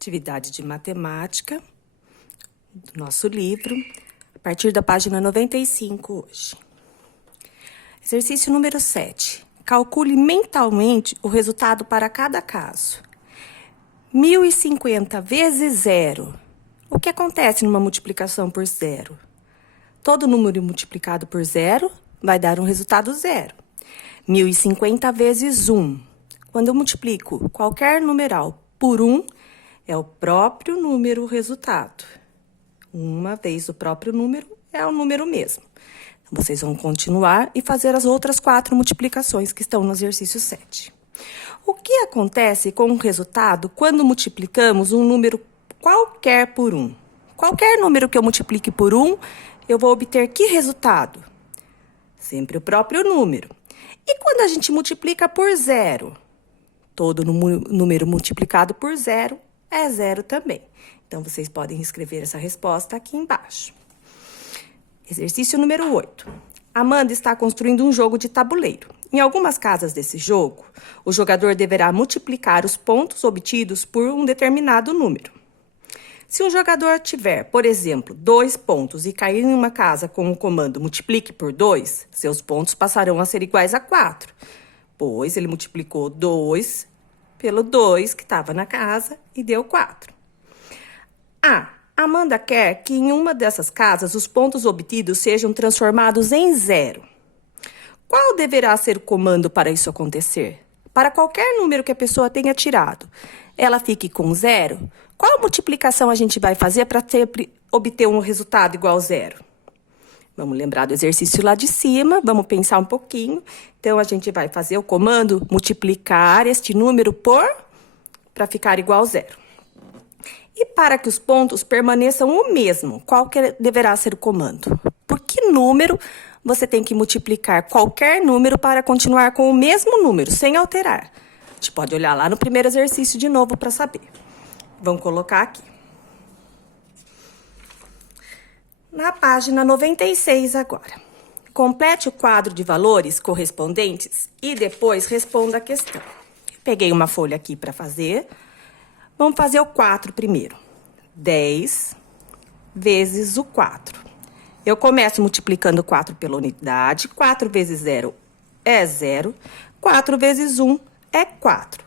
atividade de matemática do nosso livro, a partir da página 95 hoje. Exercício número 7. Calcule mentalmente o resultado para cada caso. 1050 vezes zero. O que acontece numa multiplicação por zero? Todo número multiplicado por zero vai dar um resultado zero. 1050 vezes 1. Quando eu multiplico qualquer numeral por 1, é o próprio número o resultado. Uma vez o próprio número é o número mesmo. Então, vocês vão continuar e fazer as outras 4 multiplicações que estão no exercício 7. O que acontece com o resultado quando multiplicamos um número qualquer por 1? Qualquer número que eu multiplique por 1, eu vou obter que resultado? Sempre o próprio número. E quando a gente multiplica por zero? Todo número multiplicado por zero é zero também. Então, vocês podem escrever essa resposta aqui embaixo. Exercício número 8. Amanda está construindo um jogo de tabuleiro. Em algumas casas desse jogo, o jogador deverá multiplicar os pontos obtidos por um determinado número. Se um jogador tiver, por exemplo, 2 pontos e cair em uma casa com o comando multiplique por 2, seus pontos passarão a ser iguais a 4, pois ele multiplicou 2 pelo 2 que estava na casa e deu 4. Amanda quer que em uma dessas casas os pontos obtidos sejam transformados em zero. Qual deverá ser o comando para isso acontecer? Para qualquer número que a pessoa tenha tirado, ela fique com zero? Qual multiplicação a gente vai fazer para obter um resultado igual a zero? Vamos lembrar do exercício lá de cima, vamos pensar um pouquinho. Então, a gente vai fazer o comando multiplicar este número para ficar igual a zero. E para que os pontos permaneçam o mesmo, qual que deverá ser o comando? Por que número você tem que multiplicar qualquer número para continuar com o mesmo número, sem alterar? A gente pode olhar lá no primeiro exercício de novo para saber. Vamos colocar aqui. Na página 96 agora. Complete o quadro de valores correspondentes e depois responda a questão. Peguei uma folha aqui para fazer. Vamos fazer o 4 primeiro. 10 vezes o 4. Eu começo multiplicando 4 pela unidade. 4 vezes 0 é 0. 4 vezes 1 é 4.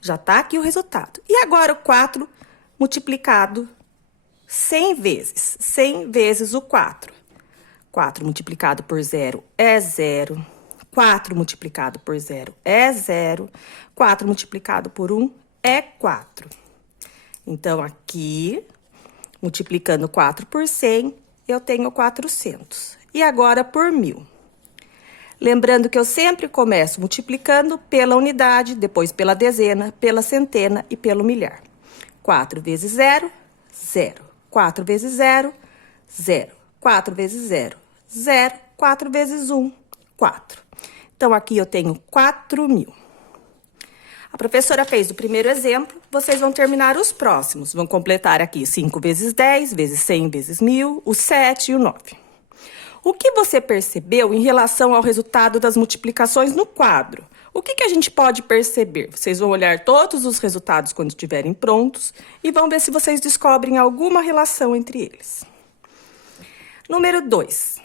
Já está aqui o resultado. E agora o 4 multiplicado 100 vezes. 100 vezes o 4. 4 multiplicado por 0 é 0. 4 multiplicado por 0 é 0. 4 multiplicado por 1 é 4. Então, aqui, multiplicando 4 por 100, eu tenho 400. E agora por 1000. Lembrando que eu sempre começo multiplicando pela unidade, depois pela dezena, pela centena e pelo milhar. 4 vezes 0, 0. 4 vezes 0, 0. 4 vezes 0, 0. 4 vezes 1, 4. Então, aqui eu tenho 4.000. A professora fez o primeiro exemplo, vocês vão terminar os próximos. Vão completar aqui 5 vezes 10, vezes 100, vezes 1000, o 7 e o 9. O que você percebeu em relação ao resultado das multiplicações no quadro? O que a gente pode perceber? Vocês vão olhar todos os resultados quando estiverem prontos e vão ver se vocês descobrem alguma relação entre eles. Número 2.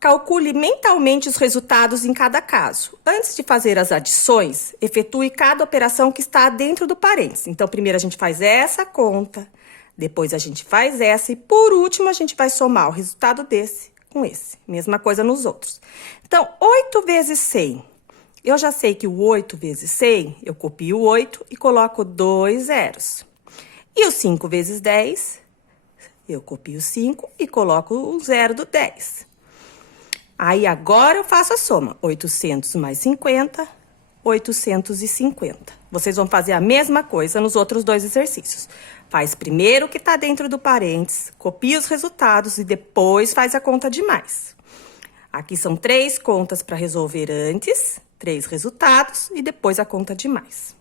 Calcule mentalmente os resultados em cada caso. Antes de fazer as adições, efetue cada operação que está dentro do parênteses. Então, primeiro a gente faz essa conta, depois a gente faz essa e, por último, a gente vai somar o resultado desse com esse. Mesma coisa nos outros. Então, 8 vezes 100. Eu já sei que o 8 vezes 100, eu copio o 8 e coloco 2 zeros. E o 5 vezes 10, eu copio o 5 e coloco o 0 do 10. Aí, agora eu faço a soma. 800 mais 50, 850. Vocês vão fazer a mesma coisa nos outros 2 exercícios. Faz primeiro o que está dentro do parênteses, copia os resultados e depois faz a conta de mais. Aqui são 3 contas para resolver antes, 3 resultados e depois a conta de mais.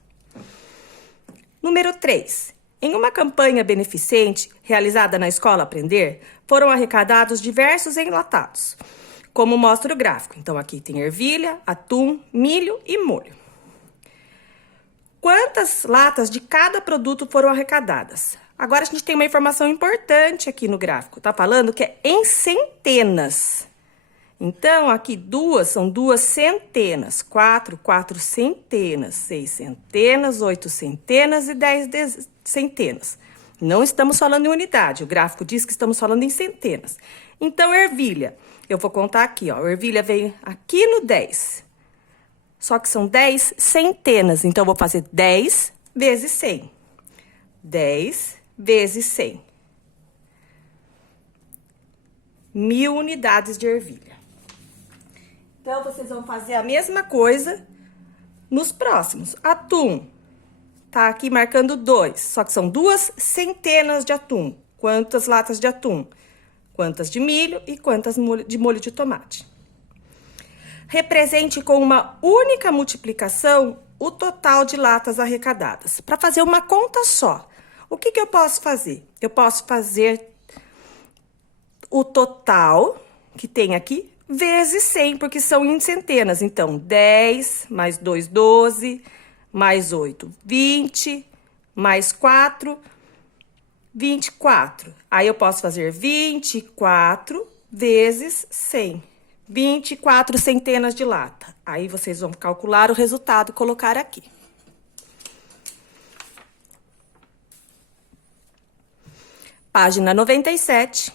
Número 3. Em uma campanha beneficente realizada na Escola Aprender, foram arrecadados diversos enlatados, como mostra o gráfico. Então, aqui tem ervilha, atum, milho e molho. quantas latas de cada produto foram arrecadadas. Agora, a gente tem uma informação importante aqui no gráfico. Tá falando que é em centenas. Então, aqui são 2 centenas. 4 centenas. 6 centenas, 8 centenas e 10 centenas. Não estamos falando em unidade. O gráfico diz que estamos falando em centenas. Então, ervilha. Eu vou contar aqui, ó. A ervilha veio aqui no 10. Só que são 10 centenas. Então, eu vou fazer 10 vezes 100. 10 vezes 100. 1000 unidades de ervilha. Então, vocês vão fazer a mesma coisa nos próximos. Atum. Tá aqui marcando 2, só que são 2 centenas de atum. Quantas latas de atum? Quantas de milho e quantas de molho de tomate. Represente com uma única multiplicação o total de latas arrecadadas. Para fazer uma conta só, o que eu posso fazer? Eu posso fazer o total que tem aqui vezes 100, porque são em centenas. Então, 10 mais 2, 12, mais 8, 20, mais 4, 24. Aí, eu posso fazer 24 vezes 100. 24 centenas de lata. Aí, vocês vão calcular o resultado e colocar aqui. Página 97,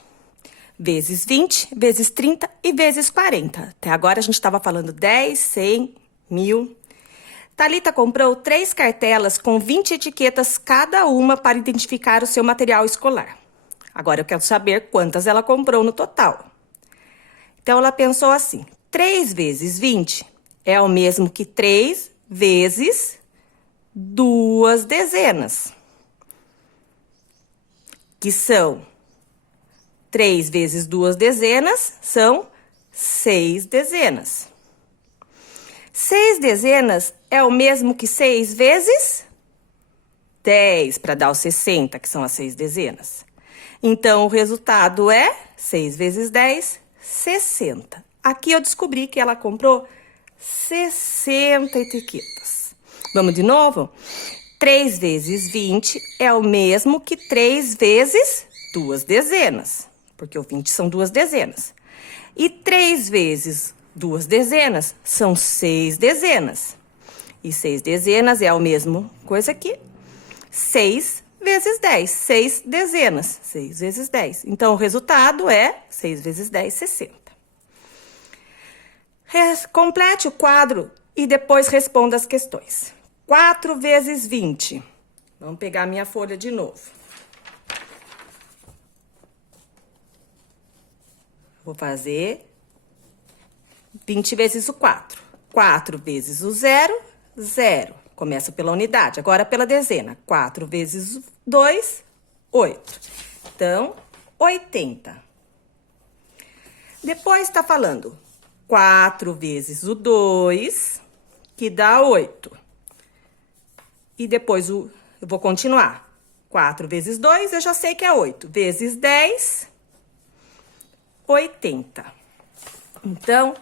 vezes 20, vezes 30 e vezes 40. Até agora, a gente estava falando 10, 100, 1000. Thalita comprou 3 cartelas com 20 etiquetas cada uma para identificar o seu material escolar. Agora, eu quero saber quantas ela comprou no total. Então, ela pensou assim, 3 vezes 20 é o mesmo que 3 vezes 2 dezenas. Que são 3 vezes 2 dezenas, são 6 dezenas. 6 dezenas é o mesmo que 6 vezes 10, para dar os 60, que são as 6 dezenas. Então, o resultado é 6 vezes 10, 60. Aqui eu descobri que ela comprou 60 etiquetas. Vamos de novo? 3 vezes 20 é o mesmo que 3 vezes 2 dezenas, porque o 20 são 2 dezenas. E 3 vezes 2 dezenas são 6 dezenas. E 6 dezenas é a mesma coisa que 6 vezes 10, 6 dezenas, 6 vezes 10. Então, o resultado é 6 vezes 10, 60. Complete o quadro e depois responda as questões. 4 vezes 20. Vamos pegar a minha folha de novo. Vou fazer 20 vezes o 4. 4 vezes o 0, 0. Começa pela unidade, agora pela dezena. 4 vezes 2, 8. Então, 80. Depois está falando 4 vezes o 2, que dá 8. E depois eu vou continuar. 4 vezes 2, eu já sei que é 8. Vezes 10, 80. Então,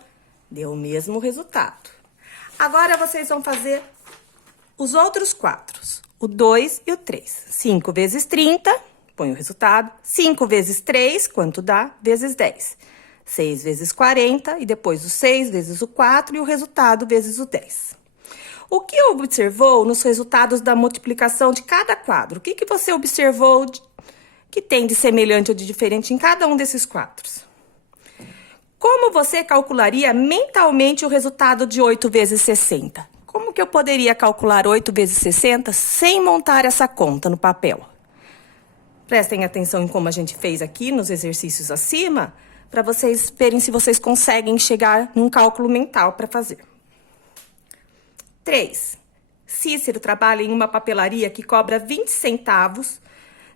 deu o mesmo resultado. Agora, vocês vão fazer os outros 4, o 2 e o 3. 5 vezes 30, põe o resultado. 5 vezes 3, quanto dá? Vezes 10. 6 vezes 40, e depois o 6 vezes o 4, e o resultado vezes o 10. O que observou nos resultados da multiplicação de cada quadro? O que você observou que tem de semelhante ou de diferente em cada um desses quadros? Como você calcularia mentalmente o resultado de 8 vezes 60? Como que eu poderia calcular 8 vezes 60 sem montar essa conta no papel? Prestem atenção em como a gente fez aqui nos exercícios acima, para vocês verem se vocês conseguem chegar num cálculo mental para fazer. 3. Cícero trabalha em uma papelaria que cobra 20 centavos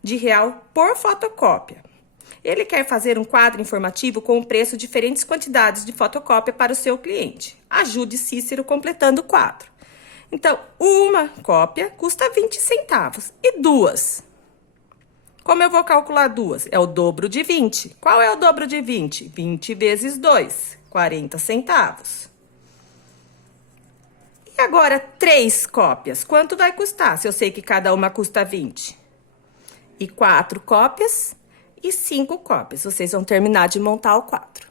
de real por fotocópia. Ele quer fazer um quadro informativo com o preço de diferentes quantidades de fotocópia para o seu cliente. Ajude Cícero completando o quadro. Então, uma cópia custa 20 centavos e 2. Como eu vou calcular 2? É o dobro de 20. Qual é o dobro de 20? 20 vezes 2, 40 centavos. E agora, 3 cópias. Quanto vai custar? Se eu sei que cada uma custa 20. E 4 cópias e 5 cópias. Vocês vão terminar de montar o quadro.